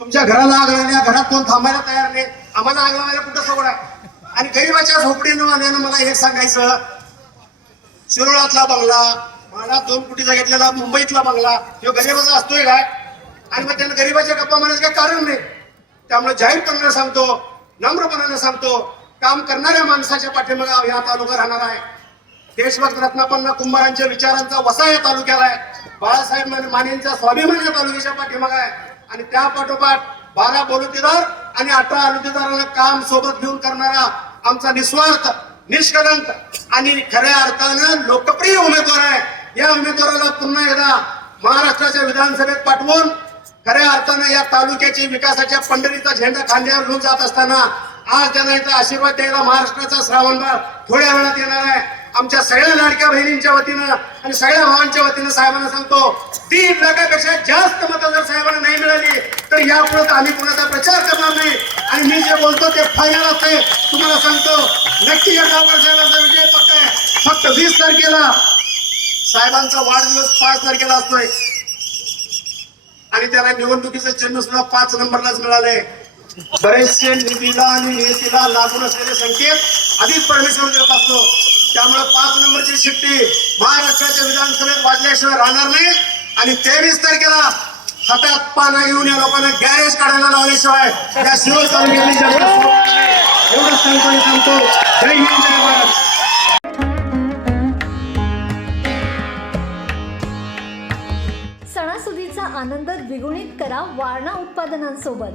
तुमच्या घराला आग लागल्या घरात कोण थांबायला तयार नाही. आम्हाला आग लावायला कुठं सोडा? आहे आणि गरीबाच्या झोपडीनं आल्यानं मला हे सांगायचं शिरोळातला बंगला मला दोन कोटीचा घेतलेला मुंबईतला बंगला ह्यो गरीबाचा असतोय काय? आणि मग त्यांना गरीबाच्या गप्पा म्हणायचं काही कारण नाही. त्यामुळे जाहीरपणाने सांगतो नम्रपणाने सांगतो काम करणाऱ्या माणसाच्या पाठीमागा या तालुका राहणार आहे. देशभक्त रत्नापन्ना कुंभारांच्या विचारांचा वसा या तालुक्याला आहे. बाळासाहेब मानेंचा स्वाभिमान या तालुक्याच्या पाठीमागा आहे. आणि त्या पाठोपाठ बारा बलुतेदार आणि अठरा अलुतेदारांना काम सोबत घेऊन करणारा आमचा निस्वार्थ निष्कलंक आणि खऱ्या अर्थानं लोकप्रिय उमेदवार आहे. या उमेदवाराला पुन्हा एकदा महाराष्ट्राच्या विधानसभेत पाठवून खऱ्या अर्थानं या तालुक्याची विकासाच्या पंढरीचा झेंडा खांद्यावर घेऊन जात असताना आज त्यांना इथं आशीर्वाद द्यायला महाराष्ट्राचा श्रावणबाळ थोड्या वेळात येणार आहे. आमच्या सगळ्या लाडक्या बहिणींच्या वतीनं आणि सगळ्या भावांच्या वतीनं साहेबांना सांगतो तीन लाखापेक्षा जास्त मतं जर साहेबांना नाही मिळाली तर यापुढे आम्ही कुणाचा प्रचार करणार नाही. आणि मी जे बोलतो ते फायनल असते तुम्हाला सांगतो. नक्की या गावकर साहेबांचा विजय पक्का आहे. फक्त वीस तारखेला साहेबांचा वाढदिवस पाच तारखेला असतोय. आणि त्याला निवडणुकीचं चिन्ह सुद्धा पाच नंबरलाच मिळालंय. बरेचसे निधीला आणि नियतीला लागून असलेले संकेत आधीच परमेश्वर देत असतो. त्यामुळे पाच नंबरची शिट्टी महाराष्ट्राच्या विधानसभेत वाजल्याशिवाय राहणार नाही. आणि तेवीस तारखेला हातात पाना घेऊन या लोकांना गॅरेज काढायला लावल्याशिवाय त्या शिवसैनिकांनी जनता सोडणार एवढंच सांगतो सांगतो जय हिंद जय भारत. सणासुदीचा आनंद द्विगुणित करा वारणा उत्पादनांसोबत.